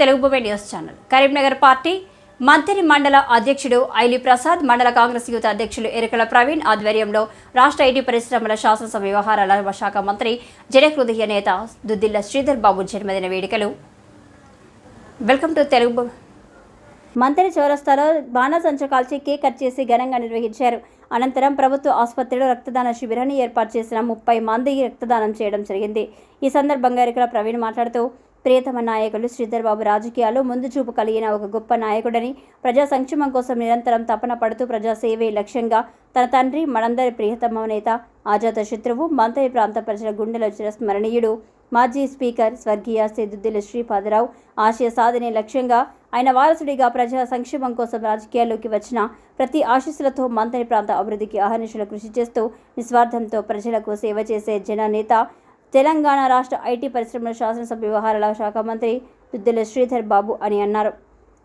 తెలుగు భూమి news channel. Karimnagar party మంత్రి మండల అధ్యక్షుడు ఐలి ప్రసాద్ మండల కాంగ్రెస్ యూత్ అధ్యక్షులు ఎరుకల ప్రవీణ్ ఆధ్వర్యంలో రాష్ట్ర ఐటీ పరిశ్రమల శాసనసభ వ్యవహారాల శాఖ మంత్రి జనహృదయ నేత దుద్దిల్ల శ్రీధర్ బాబు జన్మదిన వేడుకలు. వెల్కమ్ టు తెలుగు మంత్రి చౌరస్తాలో బాణాసంచ కాల్చి కేక్ కట్ చేసి ఘనంగా నిర్వహించారు. అనంతరం ప్రభుత్వ ఆసుపత్రిలో రక్తదాన శిబిరాన్ని ఏర్పాటు చేసిన ముప్పై మంది రక్తదానం చేయడం జరిగింది. ఈ సందర్భంగా ఎరుకల ప్రవీణ్ మాట్లాడుతూ ప్రియతమ నాయకులు శ్రీధర్ బాబు రాజకీయాలు ముందు చూపు కలిగిన ఒక గొప్ప నాయకుడని ప్రజా సంక్షేమం కోసం నిరంతరం తపన పడుతూ ప్రజాసేవే లక్ష్యంగా తన తండ్రి మనందరి ప్రియతమ నేత ఆజాత శత్రువు మంత్రి ప్రాంత ప్రజల గుండెల చిరస్మరణీయుడు మాజీ స్పీకర్ స్వర్గీయ సిద్దుద్దిల శ్రీపాదరావు. ఆశయ సాధనే లక్ష్యంగా ఆయన వారసుడిగా ప్రజా సంక్షేమం కోసం రాజకీయాల్లోకి వచ్చిన ప్రతి ఆశీస్సులతో మంత్రి ప్రాంత అభివృద్ధికి అహర్నిశలు కృషి చేస్తూ నిస్వార్థంతో ప్రజలకు సేవ చేసే జననేత తెలంగాణ రాష్ట్ర ఐటీ పరిశ్రమల శాసనసభ వ్యవహారాల శాఖ మంత్రి దుద్దిల శ్రీధర్ బాబు అని అన్నారు.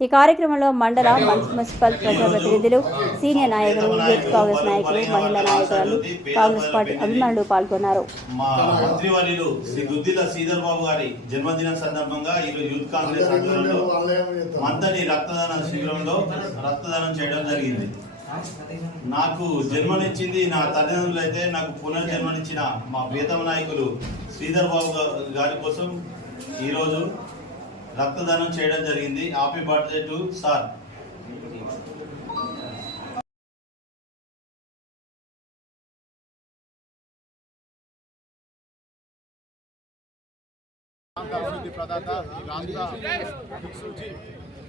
ఈ కార్యక్రమంలో మండల మున్సిపల్ ప్రజాప్రతినిధులు సీనియర్ నాయకులు యూత్ కాంగ్రెస్ నాయకులు మహిళా నాయకులు కాంగ్రెస్ పార్టీ అభిమానులు పాల్గొన్నారు. జన్మదినం సందర్భంగా యూత్ కాంగ్రెస్ శిబిరంలో రక్తదానం చేయడం జరిగింది. నాకు జన్మనిచ్చింది నా తల్లిదండ్రులు అయితే నాకు పునర్జన్మనిచ్చిన మా ప్రియతమ నాయకులు శ్రీధర్ బాబు గారి కోసం ఈరోజు రక్తదానం చేయడం జరిగింది. Happy birthday to sir. అభివృద్ధి ప్రదాత రాష్ట్ర దిక్సూచి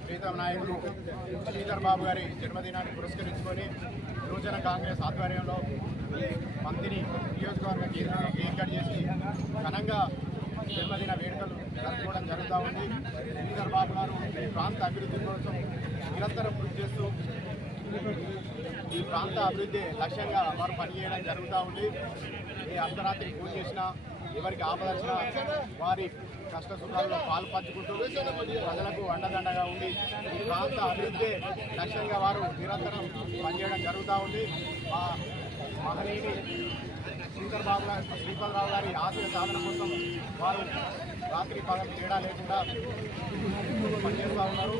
ప్రీతం నాయకులు శ్రీధర్ బాబు గారి జన్మదినాన్ని పురస్కరించుకొని యువజన కాంగ్రెస్ ఆధ్వర్యంలో ఈ మంత్రిని నియోజకవర్గ కేంద్రంలో కేక్ కట్ చేసి ఘనంగా జన్మదిన వేడుకలు జరుపుకోవడం జరుగుతూ ఉంది. శ్రీధర్ బాబు గారు ప్రాంత అభివృద్ధి కోసం నిరంతరం కృషి చేస్తూ ఈ ప్రాంత అభివృద్ధి లక్ష్యంగా వారు పనిచేయడం జరుగుతూ ఉంది. ఏ అర్ధరాత్రి పూజ చేసినా ఎవరికి ఆపదర్శన వారి కష్ట సుఖాల్లో పాలు పంచుకుంటూ ప్రజలకు అండదండగా ఉండి ఈ ప్రాంత అభివృద్ధి లక్ష్యంగా వారు నిరంతరం పనిచేయడం జరుగుతూ ఉంది. మా మహనీయుని శ్రీధర్ బాబు గారి శ్రీపదరావు గారి ఆశయ సాధన కోసం వారు రాత్రి పగలు తేడా లేకుండా పనిచేస్తూ ఉన్నారు.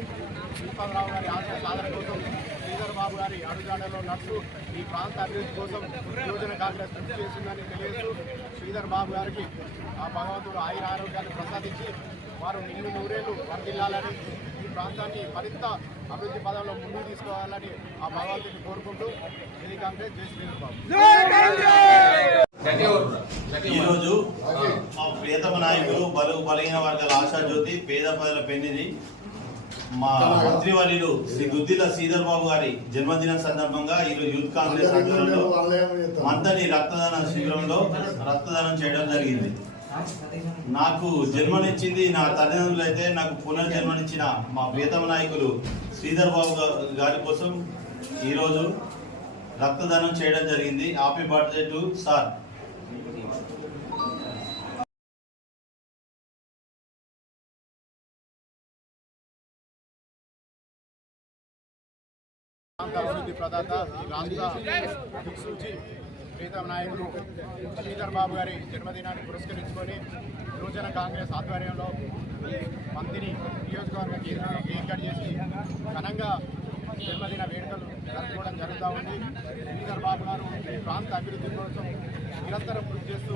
శ్రీపదరావు గారి ఆశయ సాధన కోసం శ్రీధర్ బాబు గారి అడుగుజాడలో నడుస్తూ ఈ ప్రాంత అభివృద్ధి కోసం యోజన కాంగ్రెస్ కృషి చేసిందని తెలియజేస్తూ శ్రీధర్ బాబు గారికి ఆ భగవంతుడు ఆయుర ఆరోగ్యాన్ని ప్రసాదించి వారు నిన్ను నూరేళ్ళు వర్దిల్లాలని ఈ ప్రాంతాన్ని మరింత అభివృద్ధి పదంలో ముందుకు తీసుకోవాలని ఆ భగవంతుని కోరుకుంటూ ఇది కాంగ్రెస్ జై శ్రీధర్ బాబు ఈరోజు మా ప్రియతమ నాయకులు బలు బలహీన వర్గాల ఆశాజ్యోతి పేద ప్రజల పెన్నిది మా మంత్రివర్యులు శ్రీ దుద్దిల శ్రీధర్ బాబు గారి జన్మదినం సందర్భంగా ఈరోజు యూత్ కాంగ్రెస్ ఆధ్వర్యంలో మంతని రక్తదాన శిబిరంలో రక్తదానం చేయడం జరిగింది. నాకు జన్మనిచ్చింది నా తల్లిదండ్రులు అయితే నాకు పునర్జన్మనిచ్చిన మా ప్రియతమ నాయకులు శ్రీధర్ బాబు గారి కోసం ఈరోజు రక్తదానం చేయడం జరిగింది. Happy birthday to sir. ప్రాంత అభివృద్ధి ప్రదాత ఈ రాష్ట్ర దిక్సూచి ప్రీతం నాయకులు శ్రీధర్ బాబు గారి జన్మదినాన్ని పురస్కరించుకొని యువజన కాంగ్రెస్ ఆధ్వర్యంలో ఈ మంత్రిని నియోజకవర్గ కేంద్రంలో కేక్ కట్ చేసి ఘనంగా జన్మదిన వేడుకలు జరుపుకోవడం జరుగుతూ ఉంది. శ్రీధర్ బాబు గారు ఈ ప్రాంత అభివృద్ధి కోసం నిరంతరం కృషి చేస్తూ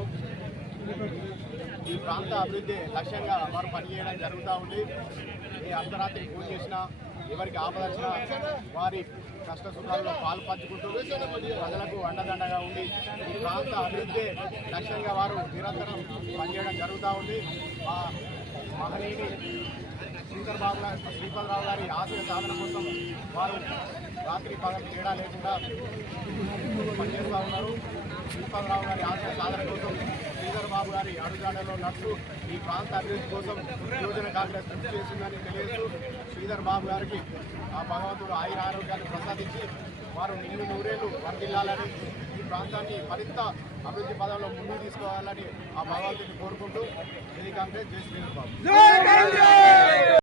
ఈ ప్రాంత అభివృద్ధి లక్ష్యంగా వారు పనిచేయడం జరుగుతూ ఉంది. ఏ అర్ధరాత్రి పూజ చేసిన ఎవరికి ఆపదర్శన వారి కష్ట సుఖాల్లో పాలు పంచుకుంటూ ప్రజలకు అండదండగా ఉండి ఈ ప్రాంత అభివృద్ధి లక్ష్యంగా వారు నిరంతరం పనిచేయడం జరుగుతూ ఉంది. మా మహనీయుని శ్రీధర్ బాబు గారి శ్రీపదరావు గారి ఆశయ సాధన కోసం వారు రాత్రి పగలు తేడా లేకుండా పనిచేస్తూ ఉన్నారు. శ్రీపాదరావు గారి ఆశయ సాధన కోసం శ్రీధర్ బాబు గారి అడుగుజాడలో నడుస్తూ ఈ ప్రాంత అభివృద్ధి కోసం యువజన కాంగ్రెస్ కృషి చేసిందని తెలియజేస్తూ శ్రీధర్ బాబు గారికి ఆ భగవంతుడు ఆయుర ఆరోగ్యాన్ని ప్రసాదించి వారు నిన్ను నూరేళ్ళు వర్దిల్లాలని ఈ ప్రాంతాన్ని మరింత అభివృద్ధి పదంలో ముందుకు తీసుకోవాలని ఆ భగవంతుడిని కోరుకుంటూ ఇది కాంగ్రెస్ జై శ్రీధర్ బాబు.